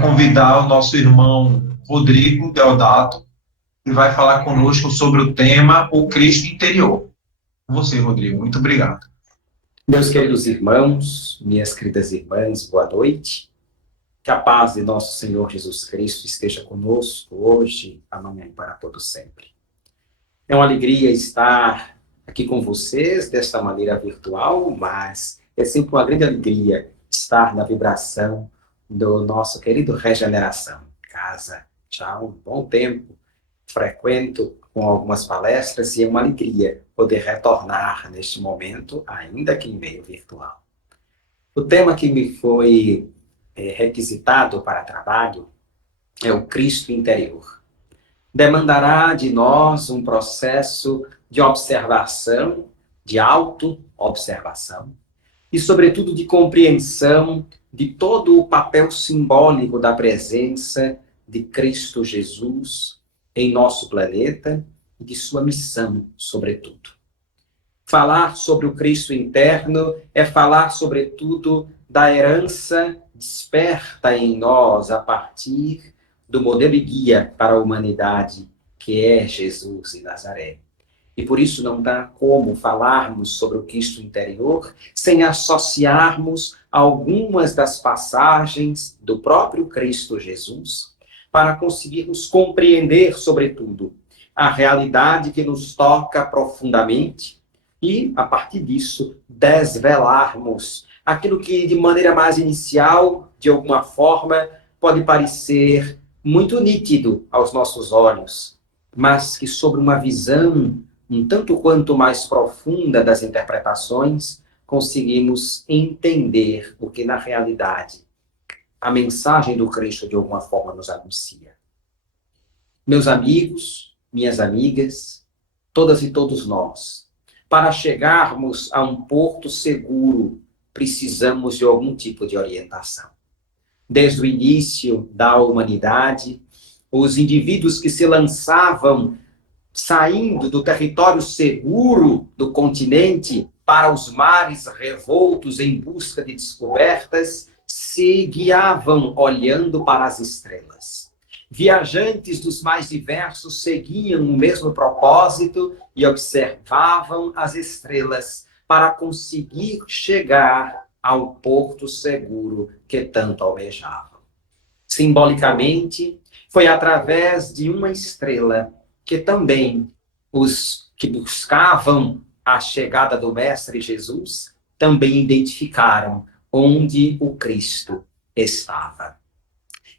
convidar o nosso irmão Rodrigo Deodato, que vai falar conosco sobre o tema O Cristo Interior. Com você, Rodrigo. Muito obrigado. Meus queridos irmãos, minhas queridas irmãs, boa noite. Que a paz de nosso Senhor Jesus Cristo esteja conosco hoje, amanhã e para todo sempre. É uma alegria estar aqui com vocês desta maneira virtual, mas é sempre uma grande alegria estar na vibração do nosso querido Regeneração. Casa já há um bom tempo, frequento com algumas palestras e é uma alegria poder retornar neste momento, ainda que em meio virtual. O tema que me foi requisitado para trabalho é o Cristo interior. Demandará de nós um processo de observação, de auto-observação e, sobretudo, de compreensão de todo o papel simbólico da presença de Cristo Jesus em nosso planeta e de sua missão, sobretudo. Falar sobre o Cristo interno é falar, sobretudo, da herança desperta em nós a partir do modelo e guia para a humanidade, que é Jesus de Nazaré. E por isso não dá como falarmos sobre o Cristo interior sem associarmos algumas das passagens do próprio Cristo Jesus, para conseguirmos compreender, sobretudo, a realidade que nos toca profundamente e, a partir disso, desvelarmos aquilo que, de maneira mais inicial, de alguma forma, pode parecer muito nítido aos nossos olhos, mas que, sobre uma visão um tanto quanto mais profunda das interpretações, conseguimos entender o que, na realidade, a mensagem do Cristo, de alguma forma, nos anuncia. Meus amigos, minhas amigas, todas e todos nós, para chegarmos a um porto seguro, precisamos de algum tipo de orientação. Desde o início da humanidade, os indivíduos que se lançavam saindo do território seguro do continente para os mares revoltos em busca de descobertas, se guiavam olhando para as estrelas. Viajantes dos mais diversos seguiam o mesmo propósito e observavam as estrelas para conseguir chegar ao porto seguro que tanto almejavam. Simbolicamente, foi através de uma estrela que também os que buscavam a chegada do Mestre Jesus também identificaram onde o Cristo estava.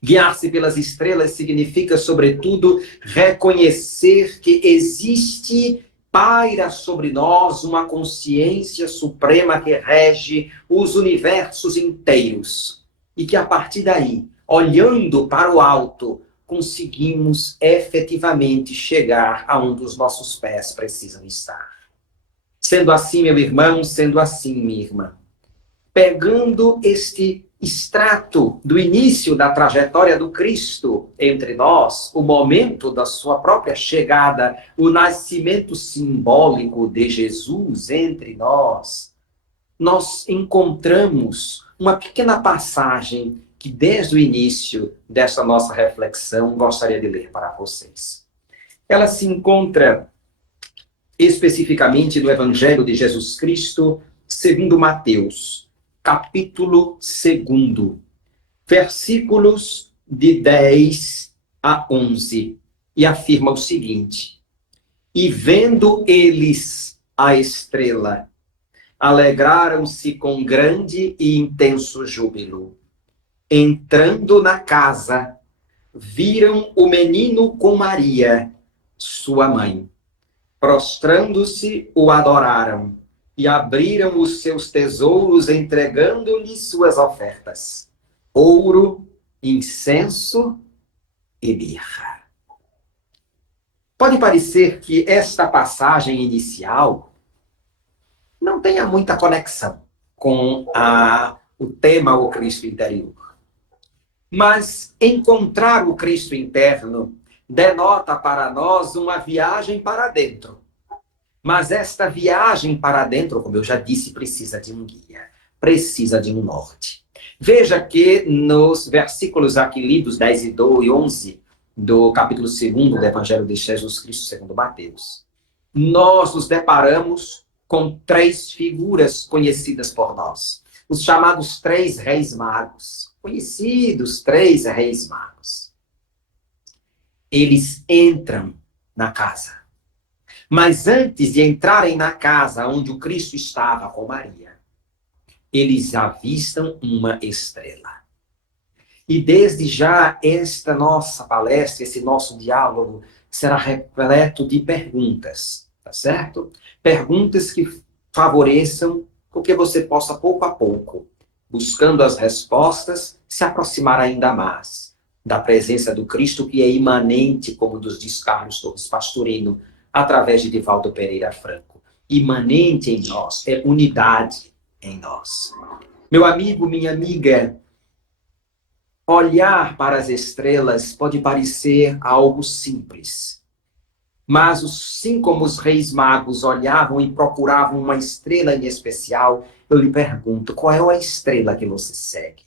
Guiar-se pelas estrelas significa, sobretudo, reconhecer que existe, paira sobre nós, uma consciência suprema que rege os universos inteiros. E que, a partir daí, olhando para o alto, conseguimos efetivamente chegar aonde os nossos pés precisam estar. Sendo assim, meu irmão, sendo assim, minha irmã, pegando este extrato do início da trajetória do Cristo entre nós, o momento da sua própria chegada, o nascimento simbólico de Jesus entre nós, nós encontramos uma pequena passagem que, desde o início dessa nossa reflexão, gostaria de ler para vocês. Ela se encontra especificamente no Evangelho de Jesus Cristo, segundo Mateus, capítulo 2, versículos de 10 a 11, e afirma o seguinte: E vendo eles a estrela, alegraram-se com grande e intenso júbilo. Entrando na casa, viram o menino com Maria, sua mãe. Prostrando-se, o adoraram e abriram os seus tesouros, entregando-lhe suas ofertas: ouro, incenso e mirra. Pode parecer que esta passagem inicial não tenha muita conexão com o tema O Cristo Interior. Mas encontrar o Cristo interno denota para nós uma viagem para dentro. Mas esta viagem para dentro, como eu já disse, precisa de um guia, precisa de um norte. Veja que nos versículos aqui lidos, 10 e 11, do capítulo 2 do Evangelho de Jesus Cristo segundo Mateus, nós nos deparamos com três figuras conhecidas por nós. Os chamados três reis magos. Conhecidos três reis magos. Eles entram na casa. Mas antes de entrarem na casa onde o Cristo estava com Maria, eles avistam uma estrela. E desde já esta nossa palestra, esse nosso diálogo, será repleto de perguntas, tá certo? Perguntas que favoreçam com que você possa, pouco a pouco, buscando as respostas, se aproximar ainda mais da presença do Cristo, que é imanente, como nos diz Carlos Torres Pastorino, através de Divaldo Pereira Franco. Imanente em nós, é unidade em nós. Meu amigo, minha amiga, olhar para as estrelas pode parecer algo simples. Mas, assim como os reis magos olhavam e procuravam uma estrela em especial, eu lhe pergunto, qual é a estrela que você segue?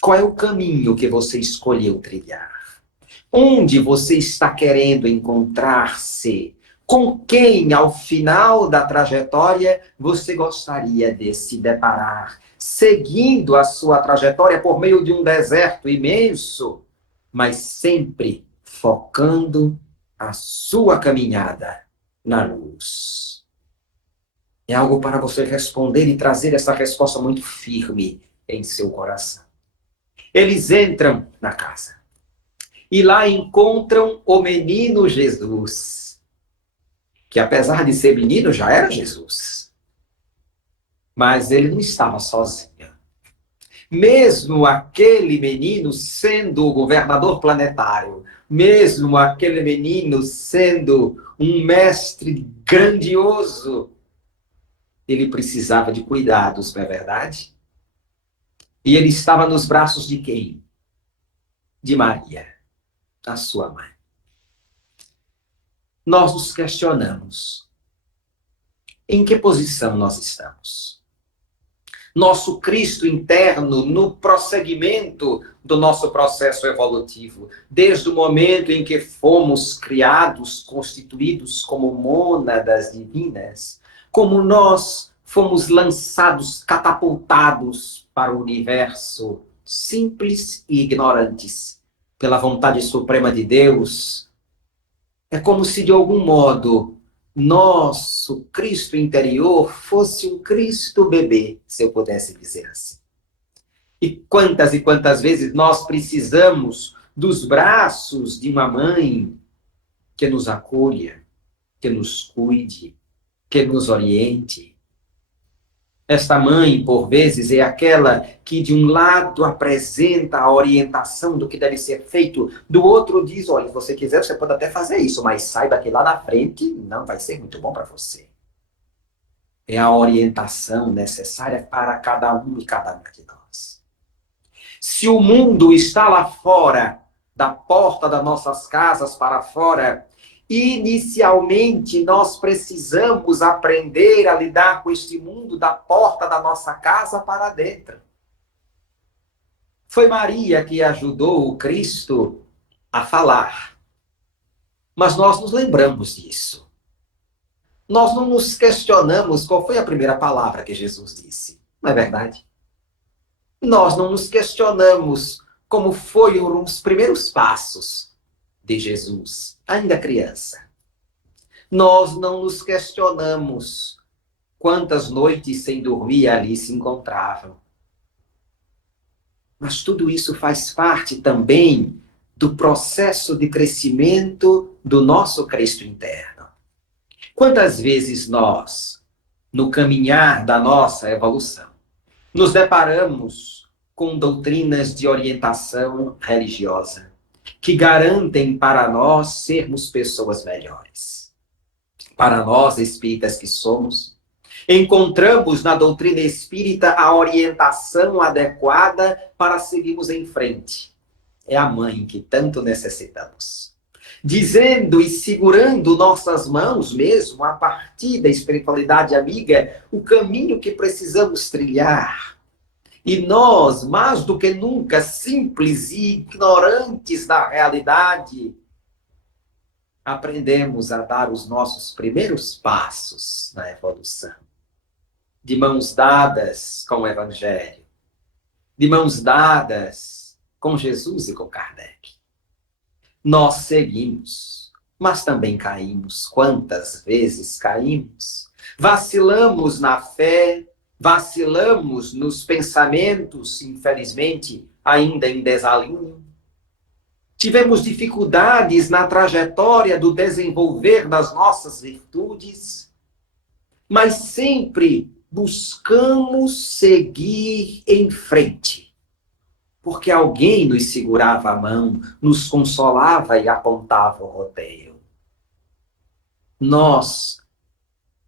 Qual é o caminho que você escolheu trilhar? Onde você está querendo encontrar-se? Com quem, ao final da trajetória, você gostaria de se deparar? Seguindo a sua trajetória por meio de um deserto imenso, mas sempre focando a sua caminhada na luz. É algo para você responder e trazer essa resposta muito firme em seu coração. Eles entram na casa e lá encontram o menino Jesus, que apesar de ser menino, já era Jesus. Mas ele não estava sozinho. Mesmo aquele menino sendo o governador planetário, mesmo aquele menino sendo um mestre grandioso, ele precisava de cuidados, não é verdade? E ele estava nos braços de quem? De Maria, a sua mãe. Nós nos questionamos. Em que posição nós estamos? Nosso Cristo interno no prosseguimento do nosso processo evolutivo, desde o momento em que fomos criados, constituídos como mônadas divinas, como nós fomos lançados, catapultados para o universo, simples e ignorantes, pela vontade suprema de Deus. É como se, de algum modo, nosso Cristo interior fosse um Cristo bebê, se eu pudesse dizer assim. E quantas vezes nós precisamos dos braços de uma mãe que nos acolha, que nos cuide, que nos oriente. Esta mãe, por vezes, é aquela que, de um lado, apresenta a orientação do que deve ser feito, do outro diz, olha, se você quiser, você pode até fazer isso, mas saiba que lá na frente não vai ser muito bom para você. É a orientação necessária para cada um e cada uma de nós. Se o mundo está lá fora, da porta das nossas casas para fora, inicialmente, nós precisamos aprender a lidar com este mundo da porta da nossa casa para dentro. Foi Maria que ajudou o Cristo a falar. Mas nós nos lembramos disso. Nós não nos questionamos qual foi a primeira palavra que Jesus disse. Não é verdade? Nós não nos questionamos como foram os primeiros passos de Jesus, ainda criança. Nós não nos questionamos quantas noites sem dormir ali se encontravam. Mas tudo isso faz parte também do processo de crescimento do nosso Cristo interno. Quantas vezes nós, no caminhar da nossa evolução, nos deparamos com doutrinas de orientação religiosa que garantem para nós sermos pessoas melhores. Para nós, espíritas que somos, encontramos na doutrina espírita a orientação adequada para seguirmos em frente. É a mãe que tanto necessitamos. Dizendo e segurando nossas mãos mesmo, a partir da espiritualidade amiga, o caminho que precisamos trilhar. E nós, mais do que nunca, simples e ignorantes da realidade, aprendemos a dar os nossos primeiros passos na evolução. De mãos dadas com o Evangelho, de mãos dadas com Jesus e com Kardec. Nós seguimos, mas também caímos. Quantas vezes caímos? Vacilamos na fé, vacilamos nos pensamentos, infelizmente, ainda em desalinho. Tivemos dificuldades na trajetória do desenvolver das nossas virtudes, mas sempre buscamos seguir em frente, porque alguém nos segurava a mão, nos consolava e apontava o roteiro. Nós,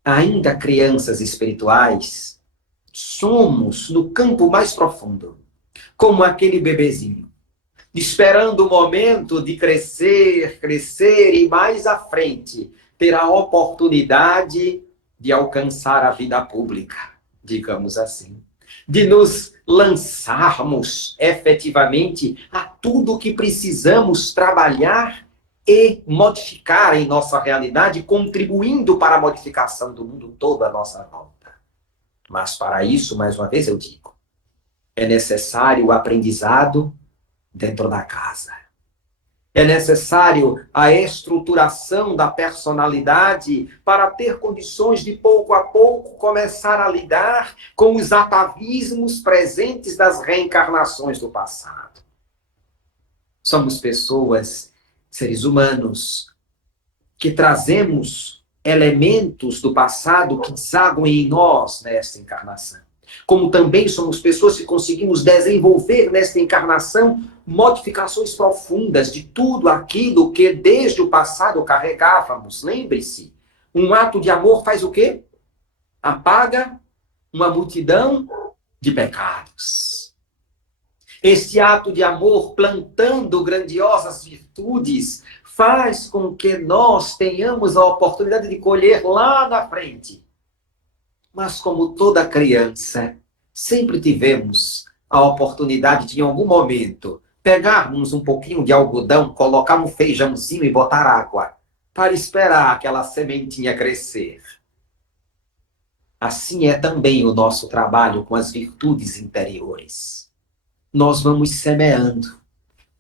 ainda crianças espirituais, somos no campo mais profundo, como aquele bebezinho, esperando o momento de crescer, crescer e mais à frente ter a oportunidade de alcançar a vida pública, digamos assim, de nos lançarmos efetivamente a tudo o que precisamos trabalhar e modificar em nossa realidade, contribuindo para a modificação do mundo todo à nossa volta. Mas para isso, mais uma vez eu digo, é necessário o aprendizado dentro da casa. É necessário a estruturação da personalidade para ter condições de, pouco a pouco, começar a lidar com os atavismos presentes das reencarnações do passado. Somos pessoas, seres humanos, que trazemos elementos do passado que desaguem em nós nesta encarnação. Como também somos pessoas que conseguimos desenvolver nesta encarnação modificações profundas de tudo aquilo que desde o passado carregávamos. Lembre-se, um ato de amor faz o quê? Apaga uma multidão de pecados. Este ato de amor, plantando grandiosas virtudes, faz com que nós tenhamos a oportunidade de colher lá na frente. Mas como toda criança, sempre tivemos a oportunidade de, em algum momento, pegarmos um pouquinho de algodão, colocar um feijãozinho e botar água, para esperar aquela sementinha crescer. Assim é também o nosso trabalho com as virtudes interiores. Nós vamos semeando,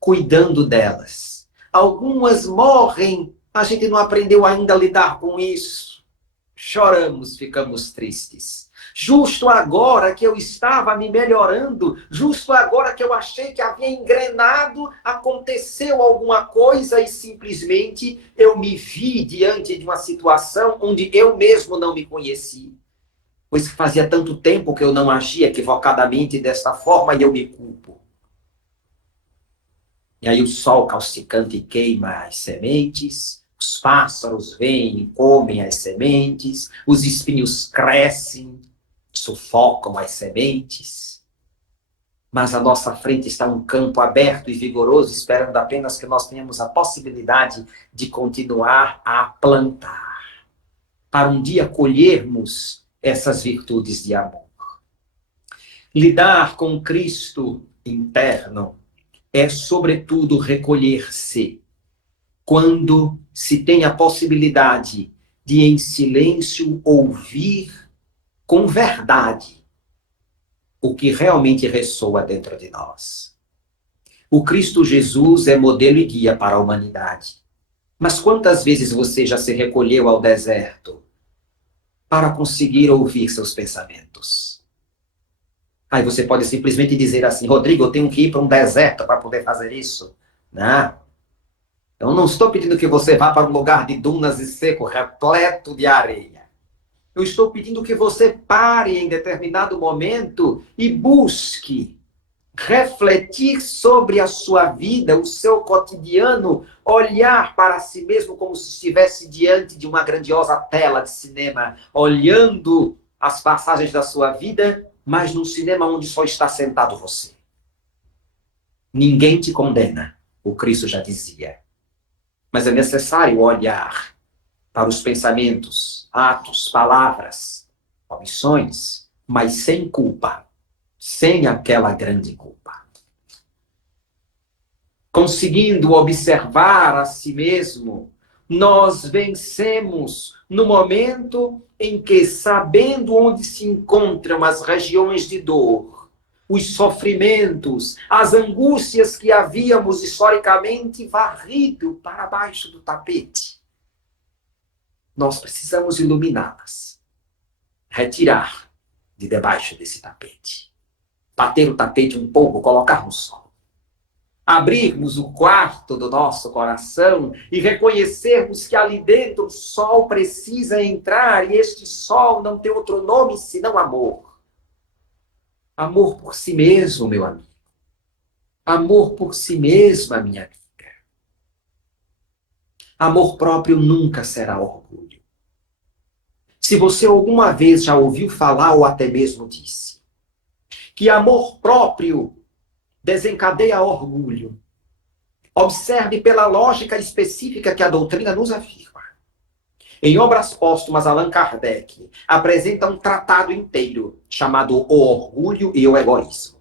cuidando delas. Algumas morrem, a gente não aprendeu ainda a lidar com isso. Choramos, ficamos tristes. Justo agora que eu estava me melhorando, justo agora que eu achei que havia engrenado, aconteceu alguma coisa e simplesmente eu me vi diante de uma situação onde eu mesmo não me conheci. Pois fazia tanto tempo que eu não agia equivocadamente desta forma e eu me culpo. E aí o sol causticante queima as sementes, os pássaros vêm e comem as sementes, os espinhos crescem, sufocam as sementes. Mas à nossa frente está um campo aberto e vigoroso, esperando apenas que nós tenhamos a possibilidade de continuar a plantar, para um dia colhermos essas virtudes de amor. Lidar com Cristo interno é, sobretudo, recolher-se. Quando se tem a possibilidade de, em silêncio, ouvir com verdade o que realmente ressoa dentro de nós. O Cristo Jesus é modelo e guia para a humanidade. Mas quantas vezes você já se recolheu ao deserto para conseguir ouvir seus pensamentos? Aí você pode simplesmente dizer assim, Rodrigo, eu tenho que ir para um deserto para poder fazer isso. Não. Eu não estou pedindo que você vá para um lugar de dunas e seco, repleto de areia. Eu estou pedindo que você pare em determinado momento e busque refletir sobre a sua vida, o seu cotidiano, olhar para si mesmo como se estivesse diante de uma grandiosa tela de cinema, olhando as passagens da sua vida, mas num cinema onde só está sentado você. Ninguém te condena, o Cristo já dizia. Mas é necessário olhar para os pensamentos, atos, palavras, omissões, mas sem culpa, sem aquela grande culpa. Conseguindo observar a si mesmo, nós vencemos no momento em que, sabendo onde se encontram as regiões de dor, os sofrimentos, as angústias que havíamos historicamente varrido para baixo do tapete, nós precisamos iluminá-las, retirar de debaixo desse tapete, bater o tapete um pouco, colocar no sol. Abrirmos o quarto do nosso coração e reconhecermos que ali dentro o sol precisa entrar e este sol não tem outro nome senão amor. Amor por si mesmo, meu amigo. Amor por si mesma, minha amiga. Amor próprio nunca será orgulho. Se você alguma vez já ouviu falar ou até mesmo disse que amor próprio desencadeia orgulho, observe pela lógica específica que a doutrina nos afirma. Em Obras Póstumas, Allan Kardec apresenta um tratado inteiro chamado O Orgulho e o Egoísmo.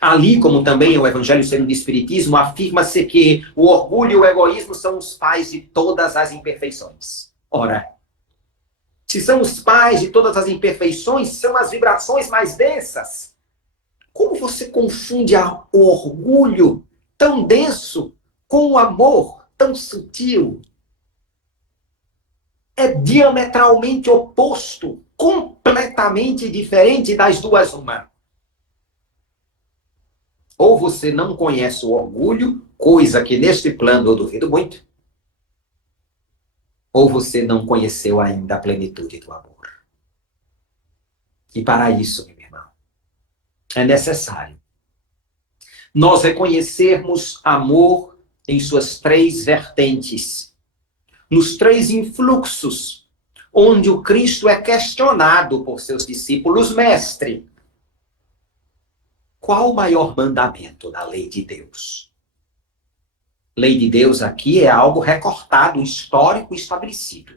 Ali, como também o Evangelho segundo o Espiritismo, afirma-se que o orgulho e o egoísmo são os pais de todas as imperfeições. Ora, se são os pais de todas as imperfeições, são as vibrações mais densas. Como você confunde o orgulho tão denso com o amor tão sutil? É diametralmente oposto, completamente diferente das duas uma. Ou você não conhece o orgulho, coisa que neste plano eu duvido muito, ou você não conheceu ainda a plenitude do amor. E para isso, meu irmão, é necessário nós reconhecermos amor em suas três vertentes, nos três influxos, onde o Cristo é questionado por seus discípulos: mestre, qual o maior mandamento da lei de Deus? Lei de Deus aqui é algo recortado, histórico, estabelecido.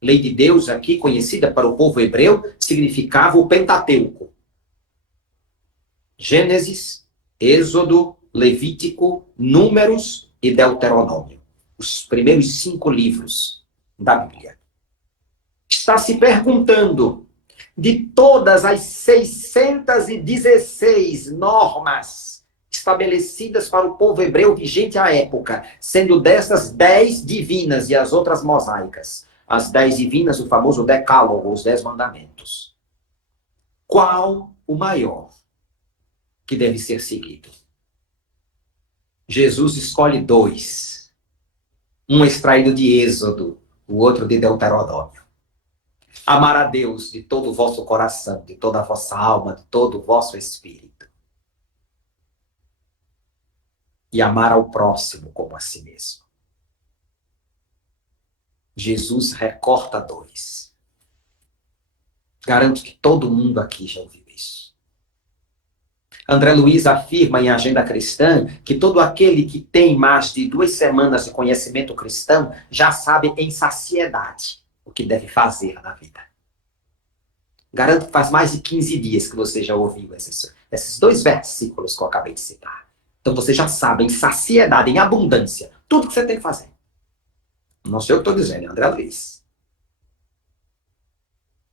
Lei de Deus aqui, conhecida para o povo hebreu, significava o Pentateuco. Gênesis, Êxodo, Levítico, Números e Deuteronômio. Os primeiros 5 livros da Bíblia. Está se perguntando, de todas as 616 normas estabelecidas para o povo hebreu vigente à época, sendo dessas 10 divinas e as outras mosaicas, as 10 divinas, o famoso decálogo, os 10 mandamentos. Qual o maior que deve ser seguido? Jesus escolhe 2. Um extraído de Êxodo, o outro de Deuteronômio. Amar a Deus de todo o vosso coração, de toda a vossa alma, de todo o vosso espírito. E amar ao próximo como a si mesmo. Jesus recorta 2. Garanto que todo mundo aqui já ouviu isso. André Luiz afirma em Agenda Cristã que todo aquele que tem mais de 2 semanas de conhecimento cristão já sabe em saciedade o que deve fazer na vida. Garanto que faz mais de 15 dias que você já ouviu esses 2 versículos que eu acabei de citar. Então você já sabe em saciedade, em abundância, tudo que você tem que fazer. Não sei o que estou dizendo, é André Luiz.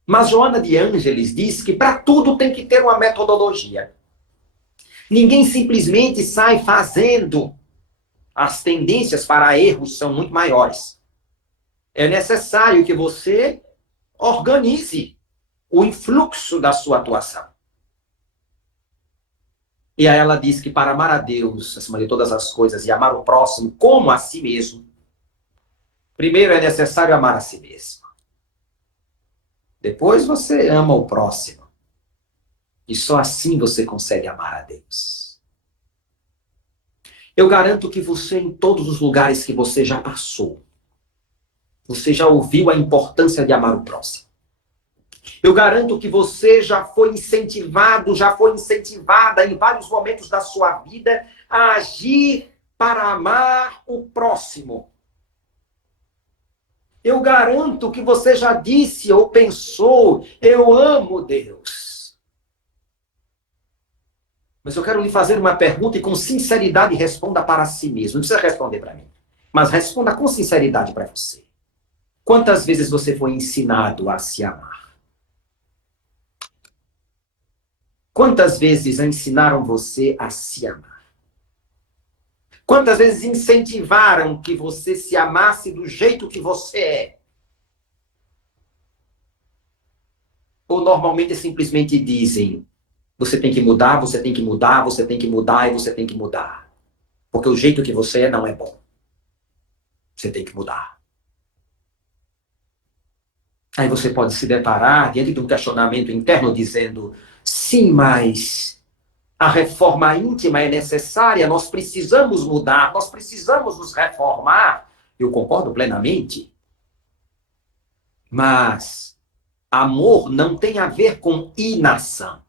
Mas Joana de Ângeles diz que para tudo tem que ter uma metodologia. Ninguém simplesmente sai fazendo. As tendências para erros são muito maiores. É necessário que você organize o influxo da sua atuação. E aí ela diz que para amar a Deus, acima de todas as coisas, e amar o próximo como a si mesmo, primeiro é necessário amar a si mesmo. Depois você ama o próximo. E só assim você consegue amar a Deus. Eu garanto que você, em todos os lugares que você já passou, você já ouviu a importância de amar o próximo. Eu garanto que você já foi incentivado, já foi incentivada em vários momentos da sua vida a agir para amar o próximo. Eu garanto que você já disse ou pensou: eu amo Deus. Mas eu quero lhe fazer uma pergunta e com sinceridade responda para si mesmo. Não precisa responder para mim. Mas responda com sinceridade para você. Quantas vezes você foi ensinado a se amar? Quantas vezes ensinaram você a se amar? Quantas vezes incentivaram que você se amasse do jeito que você é? Ou normalmente simplesmente dizem, você tem que mudar, você tem que mudar, você tem que mudar e você tem que mudar. Porque o jeito que você é não é bom. Você tem que mudar. Aí você pode se deparar diante de um questionamento interno dizendo, sim, mas a reforma íntima é necessária, nós precisamos mudar, nós precisamos nos reformar. Eu concordo plenamente. Mas amor não tem a ver com inação.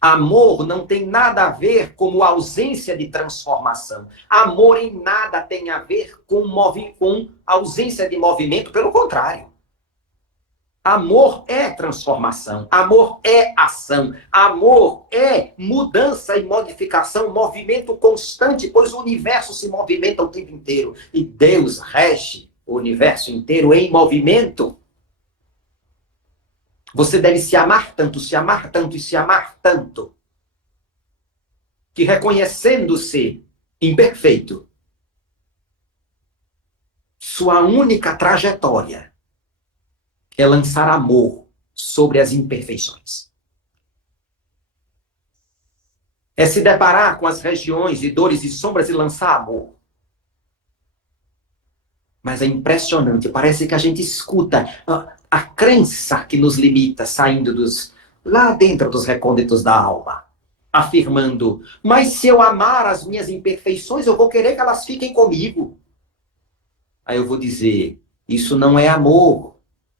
Amor não tem nada a ver com ausência de transformação. Amor em nada tem a ver com ausência de movimento, pelo contrário. Amor é transformação, amor é ação, amor é mudança e modificação, movimento constante, pois o universo se movimenta o tempo inteiro e Deus rege o universo inteiro em movimento. Você deve se amar tanto, se amar tanto e se amar tanto, que reconhecendo-se imperfeito, sua única trajetória é lançar amor sobre as imperfeições. É se deparar com as regiões de dores e sombras e lançar amor. Mas é impressionante, parece que a gente escuta a crença que nos limita saindo lá dentro dos recônditos da alma, afirmando, mas se eu amar as minhas imperfeições, eu vou querer que elas fiquem comigo. Aí eu vou dizer, isso não é amor.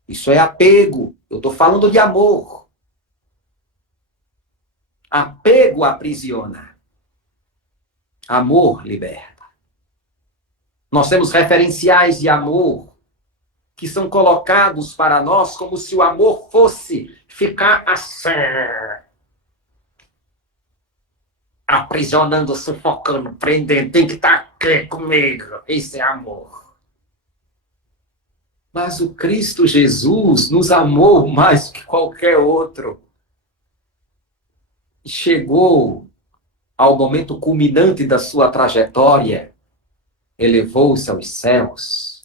Isso é apego. Eu estou falando de amor. Apego aprisiona. Amor liberta. Nós temos referenciais de amor que são colocados para nós como se o amor fosse ficar assim, aprisionando, sufocando, prendendo. Tem que estar aqui comigo. Esse é amor. Mas o Cristo Jesus nos amou mais que qualquer outro. Chegou ao momento culminante da sua trajetória, elevou-se aos céus.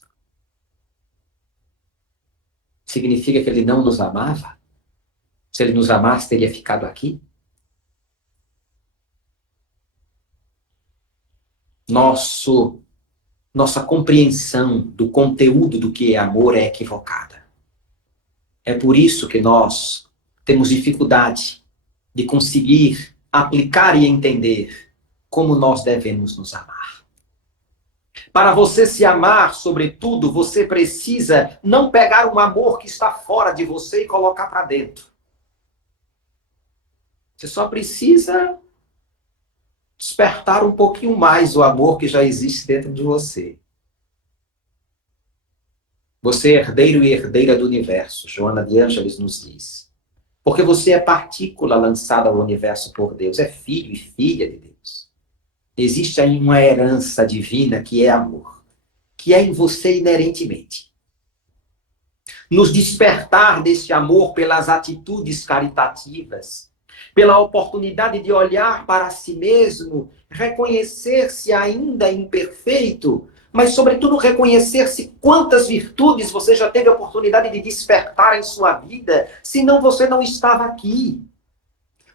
Significa que ele não nos amava? Se ele nos amasse, teria ficado aqui? Nossa compreensão do conteúdo do que é amor é equivocada. É por isso que nós temos dificuldade de conseguir aplicar e entender como nós devemos nos amar. Para você se amar, sobretudo, você precisa não pegar um amor que está fora de você e colocar para dentro. Você só precisa despertar um pouquinho mais o amor que já existe dentro de você. Você é herdeiro e herdeira do universo, Joana de Ângeles nos diz. Porque você é partícula lançada ao universo por Deus, é filho e filha de Deus. Existe aí uma herança divina que é amor, que é em você inerentemente. Nos despertar desse amor pelas atitudes caritativas, pela oportunidade de olhar para si mesmo, reconhecer-se ainda imperfeito, mas, sobretudo, reconhecer-se quantas virtudes você já teve a oportunidade de despertar em sua vida, senão você não estava aqui.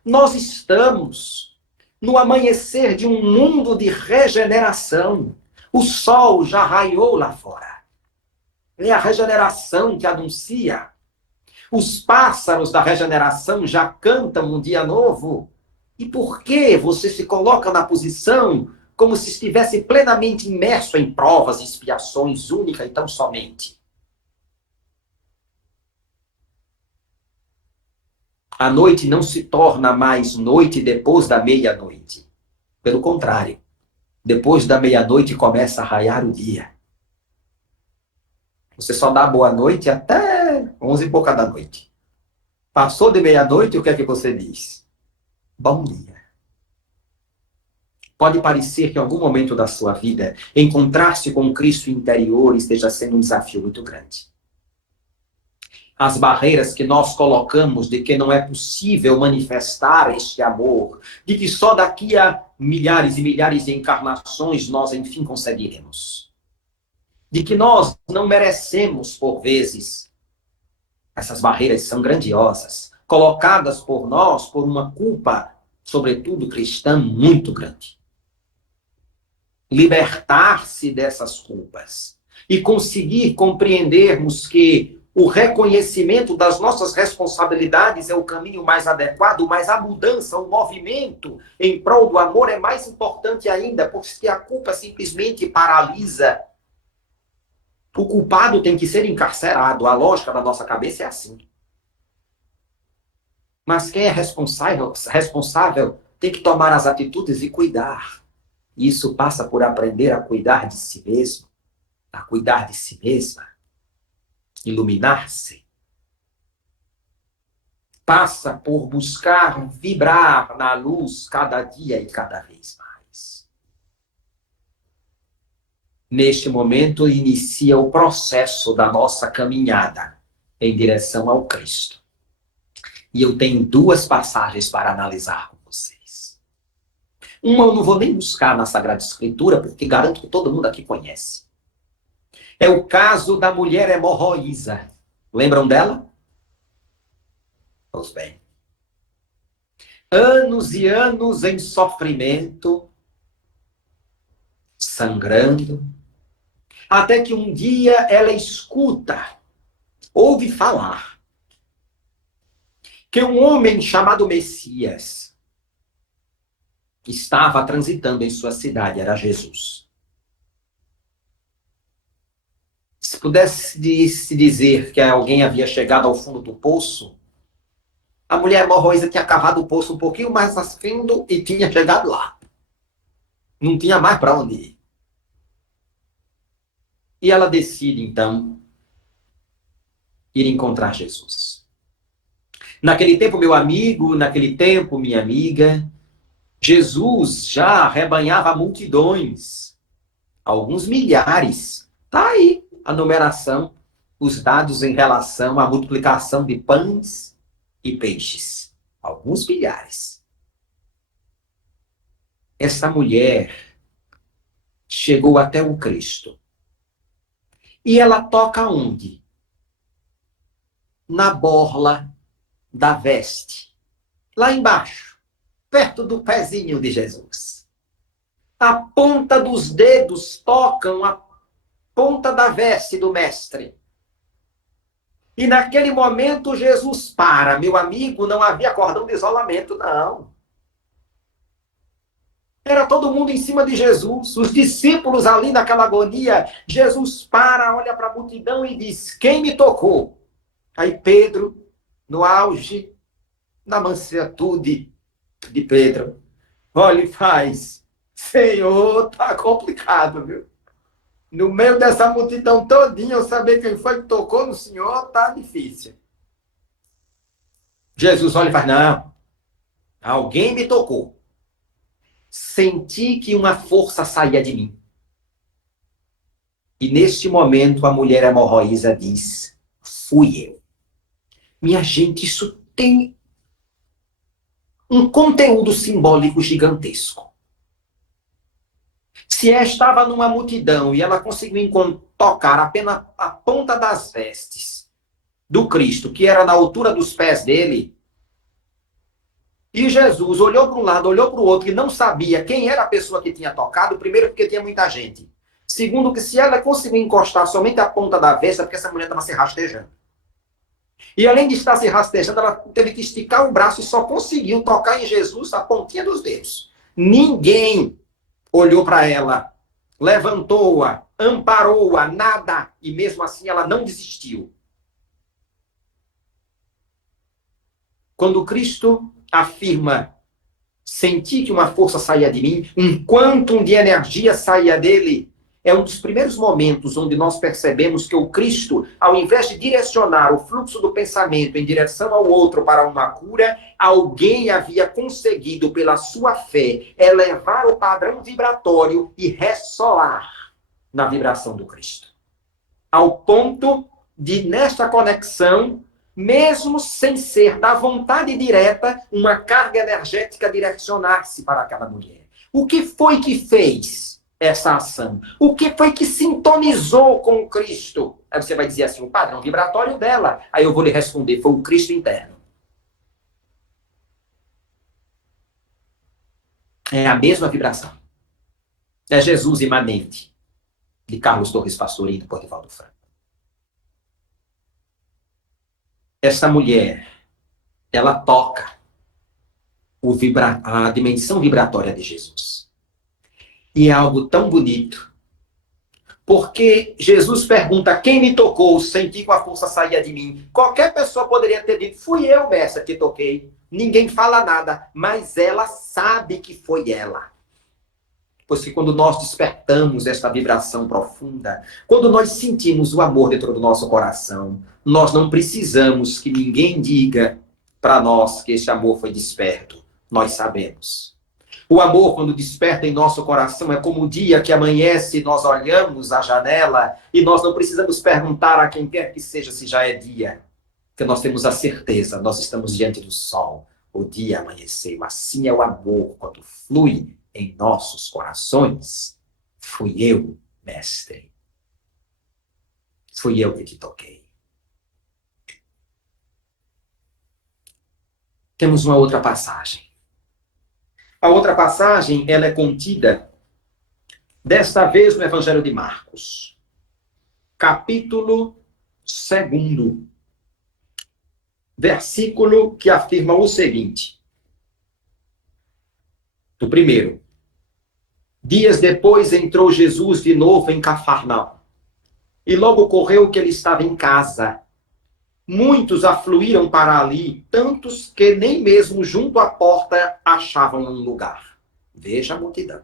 Nós estamos no amanhecer de um mundo de regeneração. O sol já raiou lá fora. É a regeneração que anuncia. Os pássaros da regeneração já cantam um dia novo. E por que você se coloca na posição como se estivesse plenamente imerso em provas e expiações, única e tão somente? A noite não se torna mais noite depois da meia-noite. Pelo contrário, depois da meia-noite começa a raiar o dia. Você só dá boa noite até 11 e pouca da noite. Passou de meia-noite, o que é que você diz? Bom dia. Pode parecer que em algum momento da sua vida, encontrar-se com Cristo interior esteja sendo um desafio muito grande. As barreiras que nós colocamos de que não é possível manifestar este amor, de que só daqui a milhares e milhares de encarnações nós, enfim, conseguiremos. De que nós não merecemos, por vezes. Essas barreiras são grandiosas, colocadas por nós por uma culpa, sobretudo cristã, muito grande. Libertar-se dessas culpas e conseguir compreendermos que o reconhecimento das nossas responsabilidades é o caminho mais adequado, mas a mudança, o movimento em prol do amor é mais importante ainda, porque a culpa simplesmente paralisa. O culpado tem que ser encarcerado. A lógica da nossa cabeça é assim. Mas quem é responsável tem que tomar as atitudes e cuidar. Isso passa por aprender a cuidar de si mesmo, a cuidar de si mesma, iluminar-se. Passa por buscar vibrar na luz cada dia e cada vez mais. Neste momento, inicia o processo da nossa caminhada em direção ao Cristo. E eu tenho duas passagens para analisar com vocês. Uma eu não vou nem buscar na Sagrada Escritura, porque garanto que todo mundo aqui conhece. É o caso da mulher hemorroísa. Lembram dela? Pois bem. Anos e anos em sofrimento, sangrando, até que um dia ela escuta, ouve falar, que um homem chamado Messias estava transitando em sua cidade, era Jesus. Se pudesse se dizer que alguém havia chegado ao fundo do poço, a mulher hemorroísa tinha cavado o poço um pouquinho mais a fundo e tinha chegado lá. Não tinha mais para onde ir. E ela decide, então, ir encontrar Jesus. Naquele tempo, meu amigo, naquele tempo, minha amiga, Jesus já arrebanhava multidões, alguns milhares. Está aí a numeração, os dados em relação à multiplicação de pães e peixes. Alguns milhares. Essa mulher chegou até o Cristo. E ela toca onde? Na borla da veste. Lá embaixo, perto do pezinho de Jesus. A ponta dos dedos tocam a ponta da veste do mestre. E naquele momento Jesus para. Meu amigo, não havia cordão de isolamento, não. Era todo mundo em cima de Jesus, os discípulos ali naquela agonia. Jesus para, olha para a multidão e diz: quem me tocou? Aí Pedro, no auge da mansuetude de Pedro, olha e faz: Senhor, tá complicado, viu? No meio dessa multidão todinha, eu saber quem foi que tocou no Senhor, tá difícil. Jesus olha e faz: não, alguém me tocou. Senti que uma força saía de mim. E neste momento a mulher hemorroísa diz: fui eu. Minha gente, isso tem um conteúdo simbólico gigantesco. Se ela estava numa multidão e ela conseguiu tocar apenas a ponta das vestes do Cristo, que era na altura dos pés dele, e Jesus olhou para um lado, olhou para o outro, e não sabia quem era a pessoa que tinha tocado, primeiro porque tinha muita gente. Segundo, que se ela conseguiu encostar somente a ponta da veste, é porque essa mulher estava se rastejando. E além de estar se rastejando, ela teve que esticar o braço e só conseguiu tocar em Jesus a pontinha dos dedos. Ninguém olhou para ela, levantou-a, amparou-a, nada. E mesmo assim ela não desistiu. Quando Cristo afirma: senti que uma força saía de mim, um quantum de energia saía dele, é um dos primeiros momentos onde nós percebemos que o Cristo, ao invés de direcionar o fluxo do pensamento em direção ao outro para uma cura, alguém havia conseguido, pela sua fé, elevar o padrão vibratório e ressoar na vibração do Cristo. Ao ponto de, nesta conexão, mesmo sem ser da vontade direta, uma carga energética direcionar-se para aquela mulher. O que foi que fez essa ação? O que foi que sintonizou com o Cristo? Aí você vai dizer assim, o padrão vibratório dela. Aí eu vou lhe responder, foi o Cristo interno. É a mesma vibração. É Jesus imanente, de Carlos Torres Pastorino, Portival do Franco. Essa mulher, ela toca a dimensão vibratória de Jesus. E é algo tão bonito, porque Jesus pergunta, quem me tocou? Senti que a força saía de mim. Qualquer pessoa poderia ter dito, fui eu, mestre, que toquei. Ninguém fala nada, mas ela sabe que foi ela. Pois que quando nós despertamos esta vibração profunda, quando nós sentimos o amor dentro do nosso coração, nós não precisamos que ninguém diga para nós que esse amor foi desperto. Nós sabemos. O amor, quando desperta em nosso coração, é como o dia que amanhece, nós olhamos a janela e nós não precisamos perguntar a quem quer que seja se já é dia. Porque nós temos a certeza, nós estamos diante do sol. O dia amanheceu. Assim é o amor quando flui em nossos corações. Fui eu, mestre. Fui eu que te toquei. Temos uma outra passagem. A outra passagem, ela é contida, desta vez, no Evangelho de Marcos. Capítulo 2. Versículo que afirma o seguinte. Do primeiro. Dias depois entrou Jesus de novo em Cafarnaum. E logo ocorreu que ele estava em casa. Muitos afluíram para ali, tantos que nem mesmo junto à porta achavam um lugar. Veja a multidão.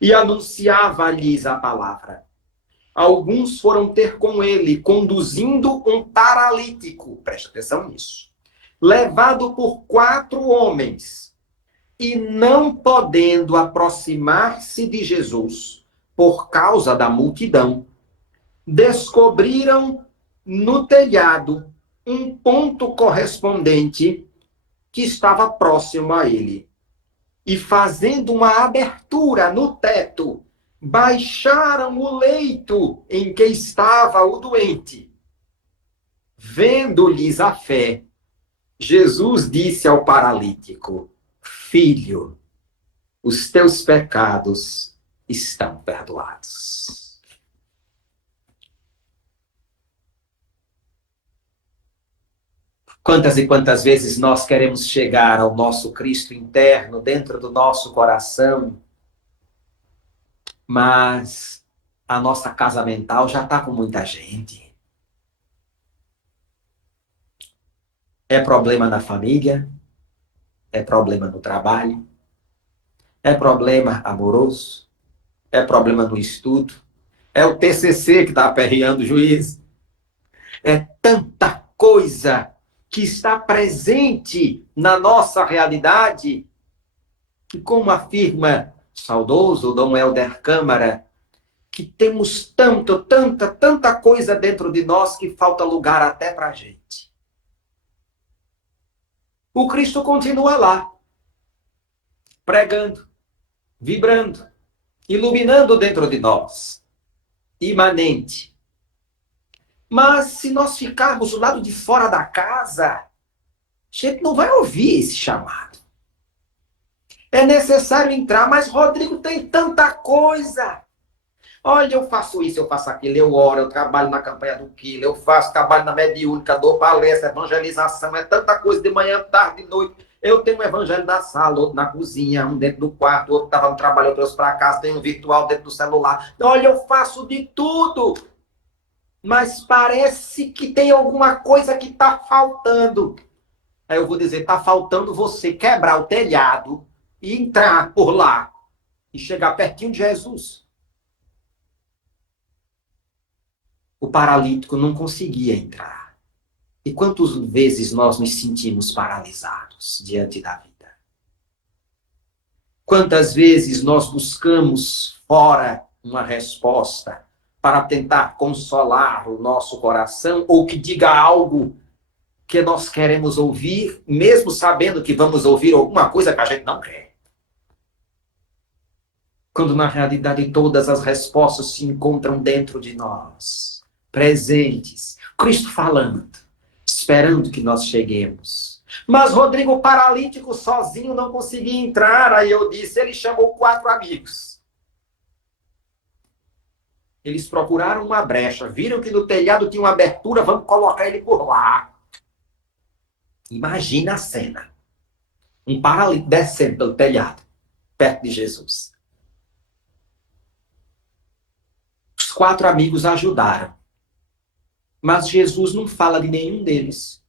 E anunciava-lhes a palavra. Alguns foram ter com ele, conduzindo um paralítico. Preste atenção nisso. Levado por 4 homens. E não podendo aproximar-se de Jesus, por causa da multidão, descobriram no telhado um ponto correspondente que estava próximo a ele. E fazendo uma abertura no teto, baixaram o leito em que estava o doente. Vendo-lhes a fé, Jesus disse ao paralítico, filho, os teus pecados estão perdoados. Quantas e quantas vezes nós queremos chegar ao nosso Cristo interno, dentro do nosso coração, mas a nossa casa mental já está com muita gente. É problema na família, é problema no trabalho, é problema amoroso, é problema no estudo, é o TCC que está aperreando o juiz. É tanta coisa que está presente na nossa realidade, que como afirma o saudoso Dom Helder Câmara, que temos tanta coisa dentro de nós que falta lugar até para a gente. O Cristo continua lá, pregando, vibrando, iluminando dentro de nós, imanente. Mas se nós ficarmos do lado de fora da casa, a gente não vai ouvir esse chamado. É necessário entrar, mas Rodrigo tem tanta coisa. Olha, eu faço isso, eu faço aquilo, eu oro, eu trabalho na campanha do Quilo, eu faço trabalho na mediúnica, dou palestra, evangelização, é tanta coisa de manhã, tarde, de noite. Eu tenho um evangelho na sala, outro na cozinha, um dentro do quarto, outro estava no trabalho, eu trouxe para casa, tenho um virtual dentro do celular. Olha, eu faço de tudo. Mas parece que tem alguma coisa que está faltando. Aí eu vou dizer, está faltando você quebrar o telhado e entrar por lá e chegar pertinho de Jesus. o paralítico não conseguia entrar. E quantas vezes nós nos sentimos paralisados diante da vida? Quantas vezes nós buscamos fora uma resposta para tentar consolar o nosso coração ou que diga algo que nós queremos ouvir, mesmo sabendo que vamos ouvir alguma coisa que a gente não quer. Quando na realidade todas as respostas se encontram dentro de nós, presentes, Cristo falando, esperando que nós cheguemos. Mas Rodrigo, o paralítico sozinho não conseguia entrar. Aí eu disse, ele chamou 4 amigos. Eles procuraram uma brecha, viram que no telhado tinha uma abertura, vamos colocar ele por lá. Imagina a cena. Um paralítico descendo pelo telhado, perto de Jesus. Os 4 amigos ajudaram. Mas Jesus não fala de nenhum deles.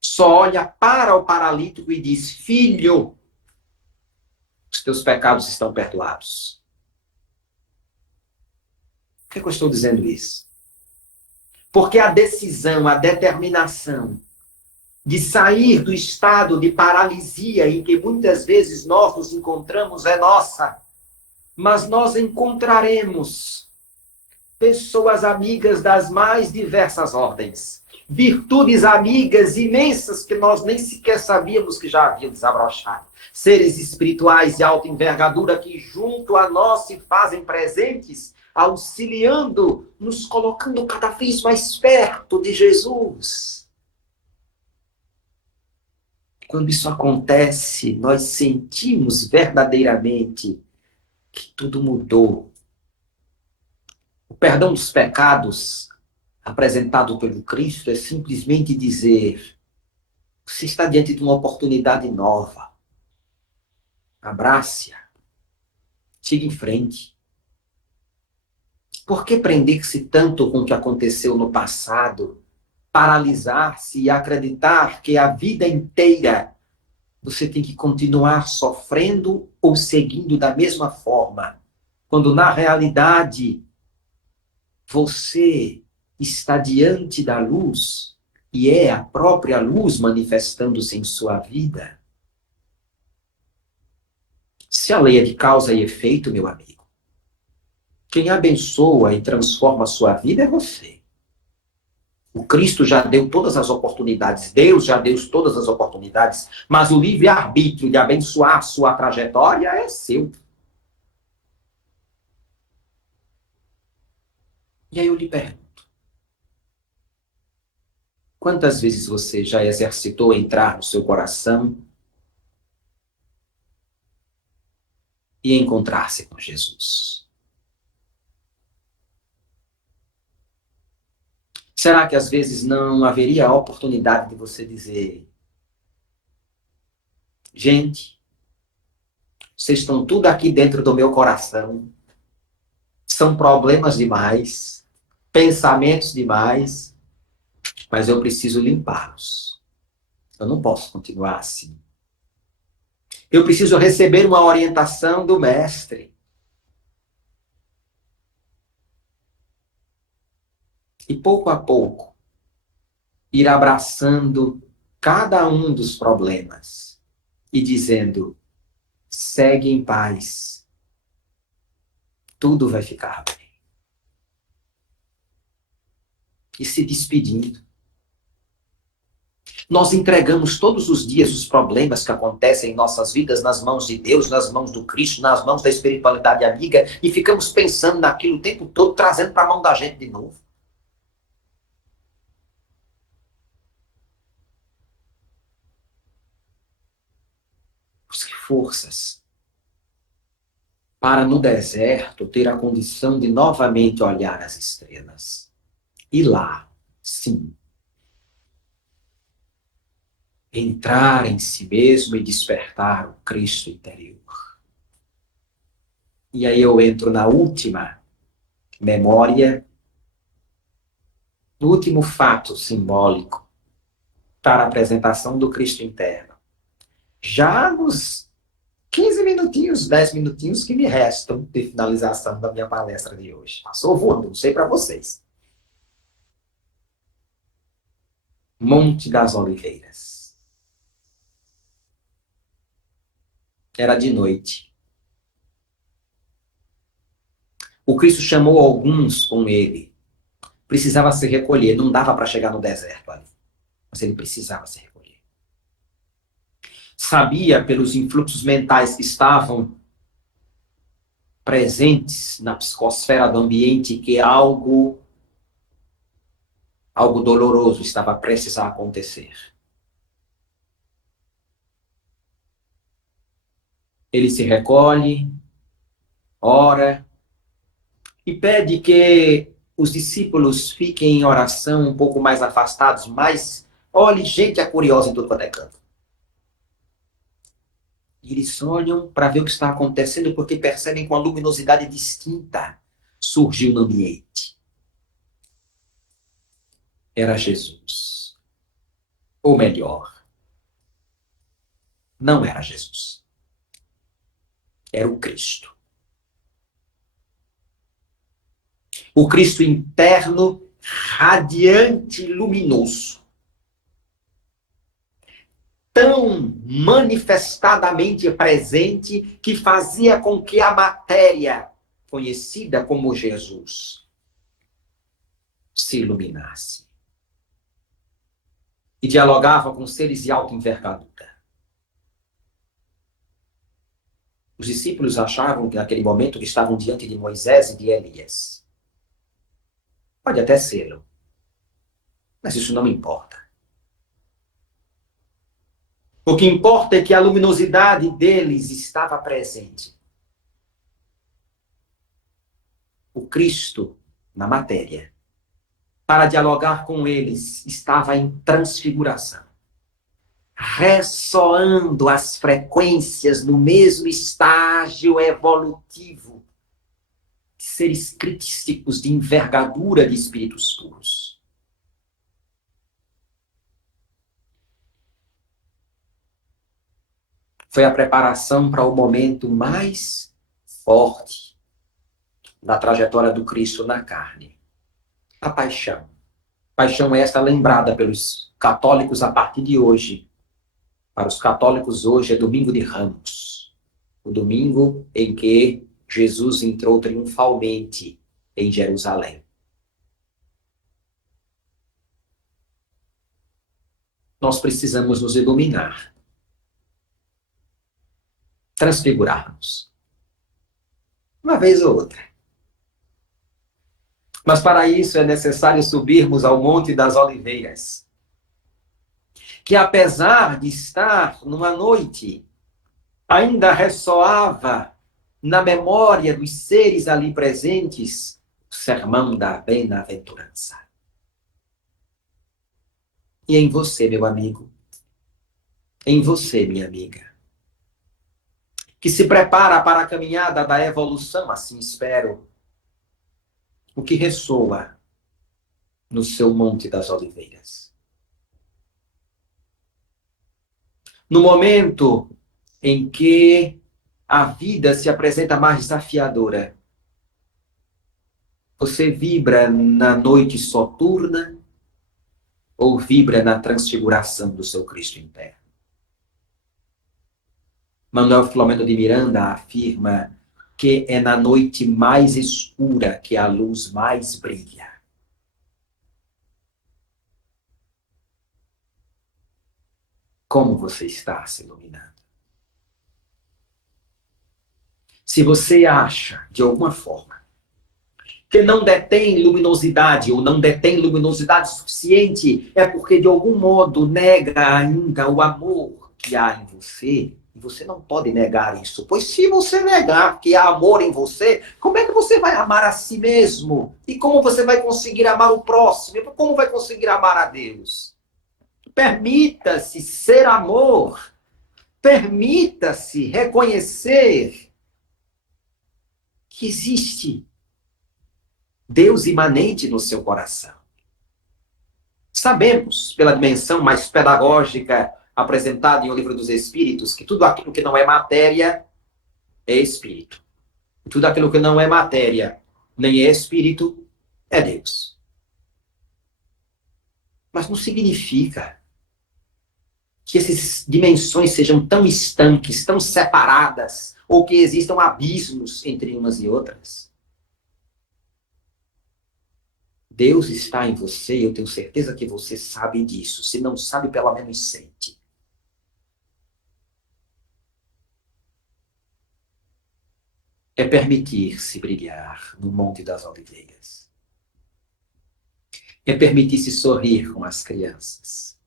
Só olha para o paralítico e diz, filho, os teus pecados estão perdoados. Por que eu estou dizendo isso? Porque a decisão, a determinação de sair do estado de paralisia em que muitas vezes nós nos encontramos é nossa. Mas nós encontraremos pessoas amigas das mais diversas ordens. Virtudes amigas imensas que nós nem sequer sabíamos que já haviam desabrochado. Seres espirituais de alta envergadura que junto a nós se fazem presentes, auxiliando, nos colocando cada vez mais perto de Jesus. Quando isso acontece, nós sentimos verdadeiramente que tudo mudou. O perdão dos pecados apresentado pelo Cristo é simplesmente dizer, você está diante de uma oportunidade nova. Abrace-a. Siga em frente. Por que prender-se tanto com o que aconteceu no passado? Paralisar-se e acreditar que a vida inteira você tem que continuar sofrendo ou seguindo da mesma forma, quando na realidade você está diante da luz e é a própria luz manifestando-se em sua vida. Se a lei é de causa e efeito, meu amigo, quem abençoa e transforma a sua vida é você. O Cristo já deu todas as oportunidades, Deus já deu todas as oportunidades, mas o livre-arbítrio de abençoar a sua trajetória é seu. E aí eu lhe pergunto, quantas vezes você já exercitou entrar no seu coração e encontrar-se com Jesus? Será que às vezes não haveria a oportunidade de você dizer, gente, vocês estão tudo aqui dentro do meu coração, são problemas demais, pensamentos demais, mas eu preciso limpá-los. Eu não posso continuar assim. Eu preciso receber uma orientação do Mestre. E pouco a pouco, ir abraçando cada um dos problemas e dizendo, segue em paz. Tudo vai ficar bem. E se despedindo. Nós entregamos todos os dias os problemas que acontecem em nossas vidas nas mãos de Deus, nas mãos do Cristo, nas mãos da espiritualidade amiga e ficamos pensando naquilo o tempo todo, trazendo para a mão da gente de novo. Busque forças para no deserto ter a condição de novamente olhar as estrelas. E lá, sim, entrar em si mesmo e despertar o Cristo interior. E aí eu entro na última memória, no último fato simbólico para a apresentação do Cristo interno. Já nos 15 minutinhos os 10 minutinhos que me restam de finalização da minha palestra de hoje. Passou voando, não sei para vocês. Monte das Oliveiras. Era de noite. O Cristo chamou alguns com ele. Precisava se recolher, não dava para chegar no deserto ali. Mas ele precisava se recolher. Sabia pelos influxos mentais que estavam presentes na psicosfera do ambiente que algo doloroso estava prestes a acontecer. Ele se recolhe, ora, e pede que os discípulos fiquem em oração um pouco mais afastados, mas, olhe, gente é curiosa em tudo quanto é canto. E eles olham para ver o que está acontecendo, porque percebem que uma luminosidade distinta surgiu no ambiente. Era Jesus. Ou melhor, não era Jesus. Era o Cristo. O Cristo interno, radiante e luminoso. Tão manifestadamente presente que fazia com que a matéria, conhecida como Jesus, se iluminasse. E dialogava com seres de alta envergadura. Os discípulos achavam que naquele momento que estavam diante de Moisés e de Elias. Pode até ser, mas isso não importa. O que importa é que a luminosidade deles estava presente. O Cristo, na matéria, para dialogar com eles, estava em transfiguração, ressoando as frequências no mesmo estágio evolutivo de seres crísticos de envergadura de espíritos puros. Foi a preparação para o momento mais forte da trajetória do Cristo na carne. A paixão. Paixão esta lembrada pelos católicos a partir de hoje. Para os católicos hoje é domingo de Ramos. O domingo em que Jesus entrou triunfalmente em Jerusalém. Nós precisamos nos iluminar. Transfigurarmos. Uma vez ou outra. Mas para isso é necessário subirmos ao Monte das Oliveiras, que apesar de estar numa noite, ainda ressoava na memória dos seres ali presentes o sermão da bem-aventurança. E em você, meu amigo, em você, minha amiga, que se prepara para a caminhada da evolução, assim espero, o que ressoa no seu Monte das Oliveiras. No momento em que a vida se apresenta mais desafiadora, você vibra na noite soturna ou vibra na transfiguração do seu Cristo interno? Manuel Filomeno de Miranda afirma que é na noite mais escura que a luz mais brilha. Como você está se iluminando? Se você acha, de alguma forma, que não detém luminosidade ou não detém luminosidade suficiente, é porque de algum modo nega ainda o amor que há em você. E você não pode negar isso, pois se você negar que há amor em você, como é que você vai amar a si mesmo? E como você vai conseguir amar o próximo? Como vai conseguir amar a Deus? Permita-se ser amor. Permita-se reconhecer que existe Deus imanente no seu coração. Sabemos, pela dimensão mais pedagógica apresentada em O Livro dos Espíritos, que tudo aquilo que não é matéria é espírito. Tudo aquilo que não é matéria, nem é espírito, é Deus. Mas não significa que essas dimensões sejam tão estanques, tão separadas, ou que existam abismos entre umas e outras. Deus está em você, e eu tenho certeza que você sabe disso. Se não sabe, pelo menos sente. É permitir-se brilhar no Monte das Oliveiras. É permitir-se sorrir com as crianças.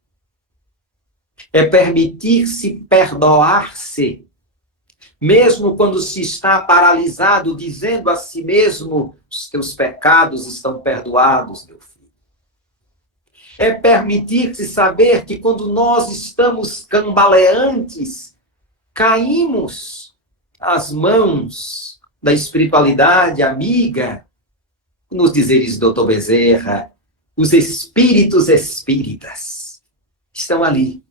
É permitir-se perdoar-se, mesmo quando se está paralisado, dizendo a si mesmo: os teus pecados estão perdoados, meu filho. É permitir-se saber que quando nós estamos cambaleantes, caímos às mãos da espiritualidade amiga, nos dizeres do Dr. Bezerra, os espíritos espíritas estão ali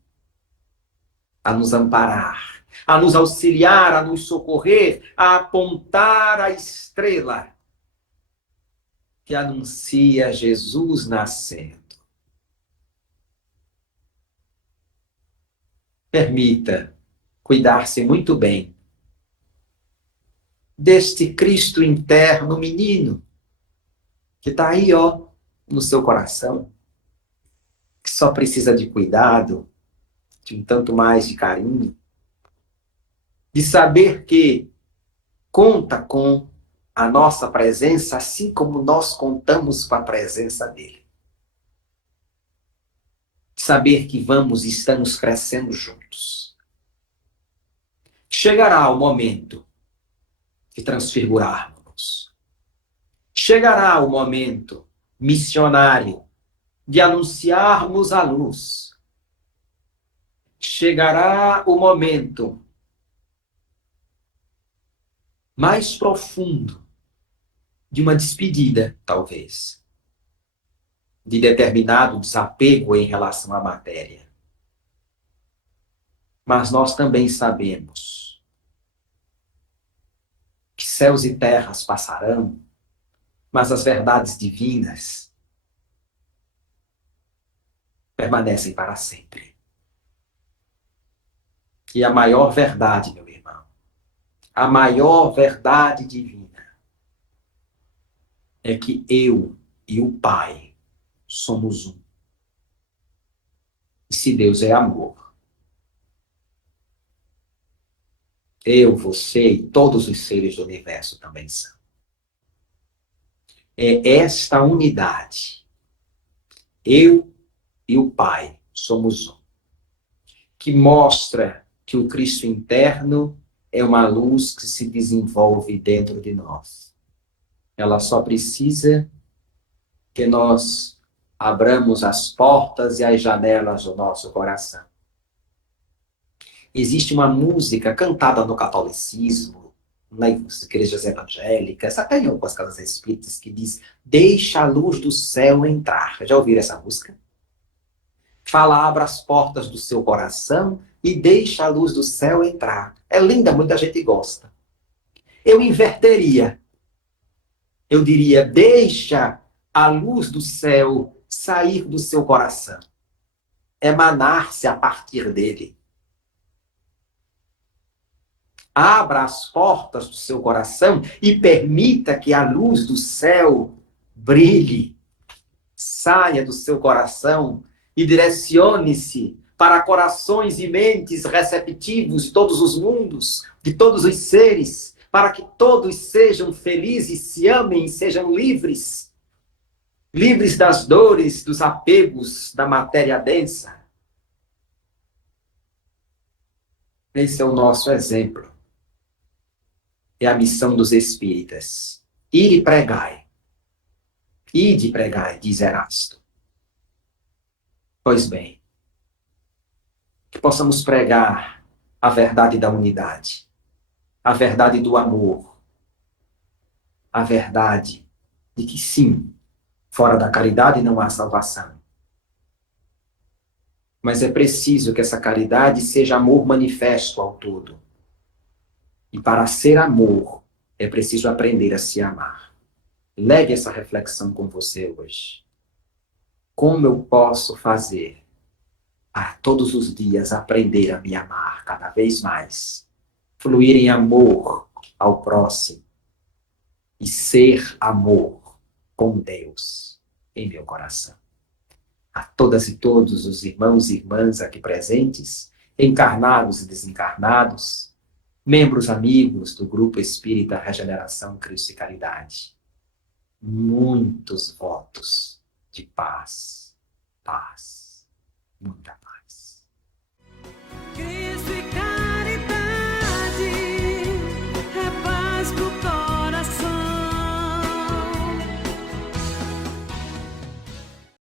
a nos amparar, a nos auxiliar, a nos socorrer, a apontar a estrela que anuncia Jesus nascendo. Permita cuidar-se muito bem deste Cristo interno menino que está aí, ó, no seu coração, que só precisa de cuidado, de um tanto mais de carinho, de saber que conta com a nossa presença, assim como nós contamos com a presença dele. Saber que estamos crescendo juntos. Chegará o momento de transfigurarmos. Chegará o momento missionário de anunciarmos a luz. Chegará o momento mais profundo de uma despedida, talvez, de determinado desapego em relação à matéria. Mas nós também sabemos que céus e terras passarão, mas as verdades divinas permanecem para sempre. E a maior verdade, meu irmão, a maior verdade divina é que eu e o Pai somos um. E se Deus é amor, eu, você e todos os seres do universo também são. É esta unidade, eu e o Pai somos um, que mostra que o Cristo interno é uma luz que se desenvolve dentro de nós. Ela só precisa que nós abramos as portas e as janelas do nosso coração. Existe uma música cantada no catolicismo, nas igrejas evangélicas, até em algumas casas espíritas, que diz: deixa a luz do céu entrar. Já ouviram essa música? Fala, abra as portas do seu coração e deixa a luz do céu entrar. É linda, muita gente gosta. Eu inverteria. Eu diria: deixa a luz do céu sair do seu coração. Emanar-se a partir dele. Abra as portas do seu coração e permita que a luz do céu brilhe, saia do seu coração e direcione-se para corações e mentes receptivos de todos os mundos, de todos os seres, para que todos sejam felizes, se amem, sejam livres, livres das dores, dos apegos da matéria densa. Esse é o nosso exemplo. É a missão dos espíritas. Ide pregai. Ide pregai, diz Erasto. Pois bem, que possamos pregar a verdade da unidade, a verdade do amor, a verdade de que sim, fora da caridade não há salvação. Mas é preciso que essa caridade seja amor manifesto ao todo. E para ser amor, é preciso aprender a se amar. Leve essa reflexão com você hoje. Como eu posso fazer a todos os dias aprender a me amar cada vez mais, fluir em amor ao próximo e ser amor com Deus em meu coração. A todas e todos os irmãos e irmãs aqui presentes, encarnados e desencarnados, membros amigos do Grupo Espírita Regeneração Cristo e Caridade, muitos votos de paz, paz, muita paz.